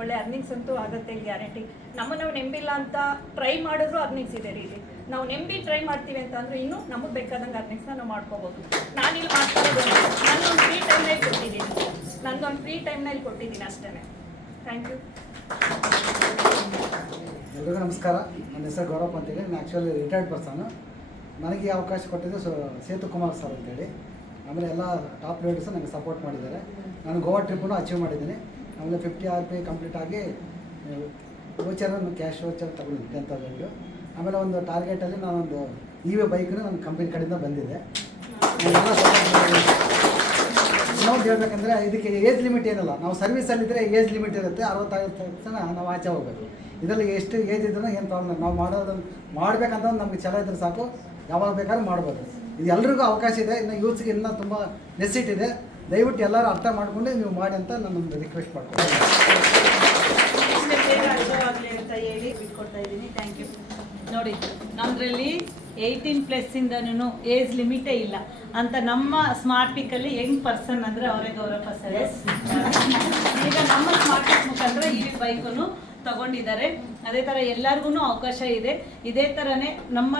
ಒಳ್ಳೆ ಅರ್ನಿಂಗ್ಸ್ ಅಂತೂ ಆಗುತ್ತೆ ಗ್ಯಾರಂಟಿ. ನಮ್ಮನ್ನು ನಾವು ನೆಂಬಿಲ್ಲ ಅಂತ ಟ್ರೈ ಮಾಡಿದ್ರು ಅರ್ನಿಂಗ್ಸ್ ಇದೆ ರೀ ಇಲ್ಲಿ. ನಾವು ನೆಂಬಿ ಟ್ರೈ ಮಾಡ್ತೀವಿ ಅಂತ ಅಂದರೆ ಇನ್ನೂ ನಮಗೆ ಬೇಕಾದಂಗೆ ಅರ್ನಿಂಗ್ಸ್ನ ನಾವು ಮಾಡ್ಕೋಬೋದು. ನಾನಿಲ್ಲಿ ಮಾಡ್ಕೊಳ್ಳೋದು ನಾನೊಂದು ಫ್ರೀ ಟೈಮ್ನಲ್ಲಿ ಕೊಟ್ಟಿದ್ದೀನಿ, ನಂದೊಂದು ಫ್ರೀ ಟೈಮ್ನಲ್ಲಿ ಕೊಟ್ಟಿದ್ದೀನಿ ಅಷ್ಟೇ. Thank you. ಎಲ್ರಿಗೂ ನಮಸ್ಕಾರ. ನನ್ನ ಹೆಸರು ಗೌರವ್ ಅಂತೇಳಿ. ನಾನು ಆ್ಯಕ್ಚುಲಿ ರಿಟೈರ್ಡ್ ಪರ್ಸನು. ನನಗೆ ಈ ಅವಕಾಶ ಕೊಟ್ಟಿದ್ದು ಸೇತು ಕುಮಾರ್ ಸರ್ ಅಂತೇಳಿ. ಆಮೇಲೆ ಎಲ್ಲ ಟಾಪ್ ಲೀಡರ್ಸು ನನಗೆ ಸಪೋರ್ಟ್ ಮಾಡಿದ್ದಾರೆ. ನಾನು ಗೋವಾ ಟ್ರಿಪ್ಪನ್ನು ಅಚೀವ್ ಮಾಡಿದ್ದೀನಿ. ಆಮೇಲೆ 50 RP ಕಂಪ್ಲೀಟ್ ಆಗಿ ವೋಚರನ್ನು ಕ್ಯಾಶ್ ವೋಚರ್ ತಗೊಂಡಿದ್ದೆ 10,000. ಆಮೇಲೆ ಒಂದು ಟಾರ್ಗೆಟಲ್ಲಿ ನಾನೊಂದು EV ಬೈಕ್ನು ನನ್ನ ಕಂಪ್ನಿ ಕಡೆಯಿಂದ ಬಂದಿದೆ. ಇನ್ನೊಂದು ಹೇಳ್ಬೇಕಂದ್ರೆ ಇದಕ್ಕೆ ಏಜ್ ಲಿಮಿಟ್ ಏನಲ್ಲ. ನಾವು ಸರ್ವಿಸಲ್ಲಿದ್ದರೆ ಏಜ್ ಲಿಮಿಟ್ ಇರುತ್ತೆ, 65 ತಕ್ಷಣ ನಾವು ಆಚೆ ಹೋಗೋದು. ಇದರಲ್ಲಿ ಎಷ್ಟು ಏಜ್ ಇದ್ರೂ ಏನು ಪ್ರಾಬ್ಲಮ್. ನಾವು ಮಾಡೋದನ್ನು ಮಾಡಬೇಕಂತ ನಮಗೆ ಛಲ ಇದ್ರೆ ಸಾಕು, ಯಾವಾಗ ಬೇಕಾದ್ರೂ ಮಾಡ್ಬೋದು. ಇದು ಎಲ್ರಿಗೂ ಅವಕಾಶ ಇದೆ. ಇನ್ನು ಯೂತ್ಸ್ಗೆ ಇನ್ನೂ ತುಂಬ ನೆಸಿಟ್ ಇದೆ. ದಯವಿಟ್ಟು ಎಲ್ಲರೂ ಅರ್ಥ ಮಾಡಿಕೊಂಡು ನೀವು ಮಾಡಿ ಅಂತ ನಾನೊಂದು ರಿಕ್ವೆಸ್ಟ್ ಮಾಡ್ತೀನಿ. ಅರ್ಥವಾಗಲಿ ಅಂತ ಹೇಳಿ ಬಿಟ್ಕೊಡ್ತಾ ಇದ್ದೀನಿ. Thank you. ನೋಡಿ, ನಮ್ಮದ್ರಲ್ಲಿ 18+ ಏಜ್ ಲಿಮಿಟೇ ಇಲ್ಲ ಅಂತ ನಮ್ಮ ಸ್ಮಾರ್ಟ್ ಪಿಕ್ಕಲ್ಲಿ ಯಂಗ್ ಪರ್ಸನ್ ಅಂದರೆ ಅವರೇ ಗೌರವ ಸರ್. ಈಗ ನಮ್ಮ ಸ್ಮಾರ್ಟ್ ಪಿಕ್ ಮುಖಾಂತರ EV ಬೈಕನ್ನು ತಗೊಂಡಿದ್ದಾರೆ. ಅದೇ ಥರ ಎಲ್ಲರಿಗೂ ಅವಕಾಶ ಇದೆ. ಇದೇ ಥರನೇ ನಮ್ಮ